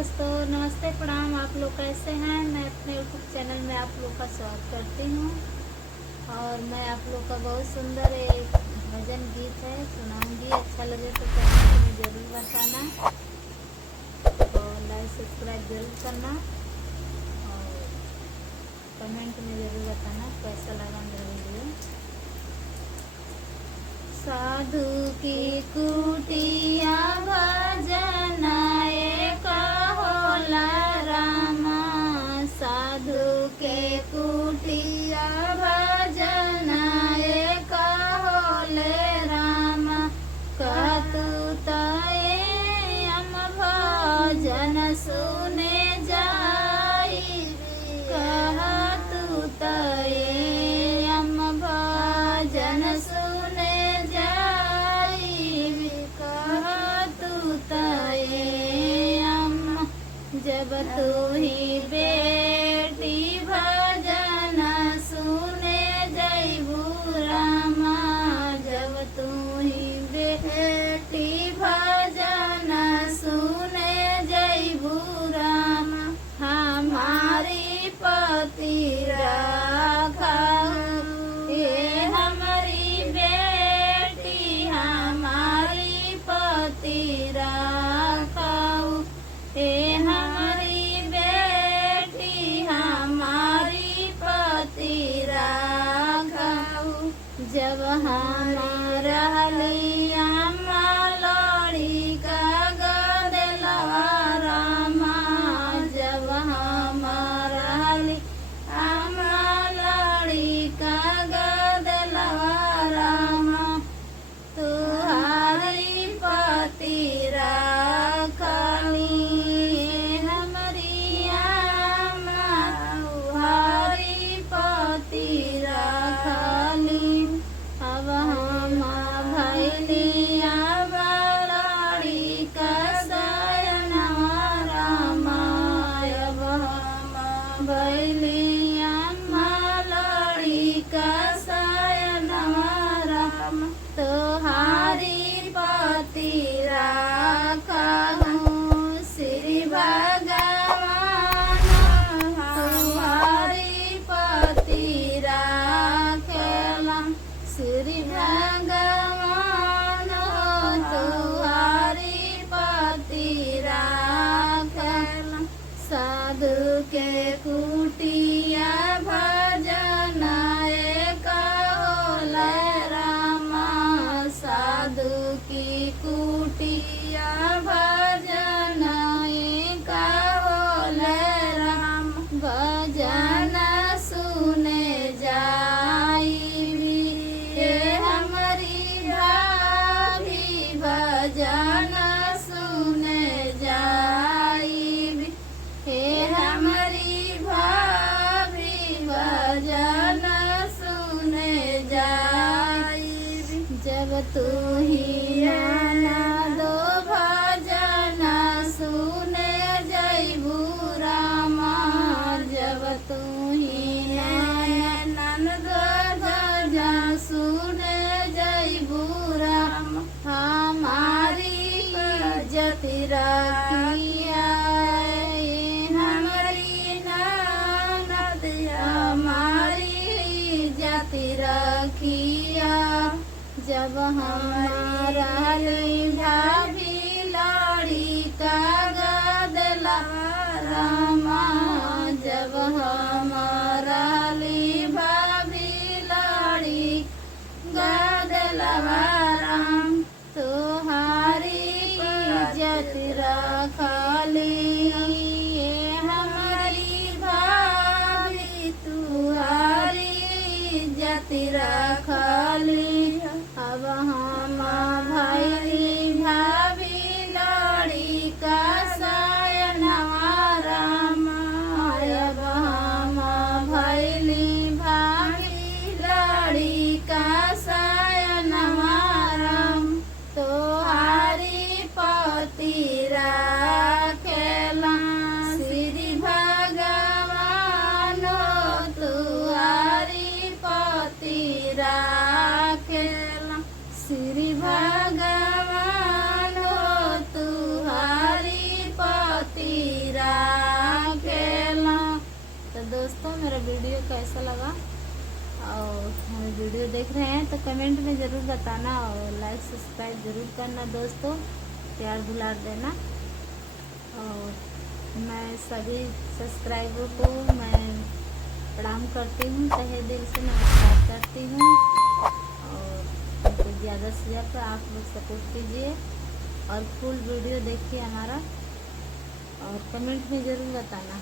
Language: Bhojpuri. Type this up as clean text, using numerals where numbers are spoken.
दोस्तों, नमस्ते प्रणाम। आप लोग कैसे हैं? मैं अपने यूट्यूब चैनल में आप लोग का स्वागत करती हूँ और मैं आप लोग का बहुत सुंदर एक भजन गीत है सुनाऊंगी। अच्छा लगे तो कमेंट में ज़रूर बताना और लाइक सब्सक्राइब जरूर करना और कमेंट में ज़रूर बताना कैसा लगा मेरा वीडियो। साधु की कुटिया भजन एक होला रामा, साधु के कुटिया भजन एक होले रामा। कहतु तये हम भजन सुने जाई, कहतु तये हम भजन सुने जब तू ही बेटी भजन सुने जैबू रामा, जब तू ही बेटी भजन सुने जैबू रामा। हमारी पति राखाऊ ये हमारी बेटी, हमारी पति राखाऊ ये हमारी बेटी, हमारी पति राखाऊ। जब हम रहली अम्मा लड़ी का गदलवा रामा, जब हम रहली अम्मा लड़ी का गदलवा रामा। तुहारी पति राखली अब हम भैलिया बड़ी कसयनवा रामा, अब हम भैलिया लड़ी कसयनवा रामा। तुहारी पति राखहु श्री भगवान, तुहारी पति राखेला श्री भगवान, तुहारी पति राखेला। साधु के कुटिया भजन एक होले रामा, साधु की कुटिया भजन एक होले राम। भजन सुने जाई भजन सुने जाई, हे हमारी भाभी भजन सुने जाई। जब तू ही दो भजन सुने जैबू रामा, जब तू ही ननद भजन सुने जैबू रामा। हमारी इज्जत रखिया हमारी ननद, हमारी इज्जत रखिया। जब हम रहली भाभी लड़ी का गदला रामा, जब हम रहली भाभी लड़ी गदला राम। तुहारी इज्जत रखली ये हमारी भाभी, तुहारी इज्जत रखली। अब हम भैली भाभी लड़ी का सयनवा रामा, अब हम भैली भाभी लड़ी का सयनवा राम। तुहारी पति राखेला श्री भगवान, तुहारी पति राखे। जाकेला। तो दोस्तों मेरा वीडियो कैसा लगा, और हमें वीडियो देख रहे हैं तो कमेंट में ज़रूर बताना, और लाइक सब्सक्राइब ज़रूर करना दोस्तों, प्यार दुलार देना। और मैं सभी सब्सक्राइबर को मैं प्रणाम करती हूँ, तहे दिल से नमस्कार करती हूँ। और तो ज़्यादा से ज़्यादा आप लोग सपोर्ट कीजिए और फुल वीडियो देखिए हमारा, और कमेंट में ज़रूर बताना।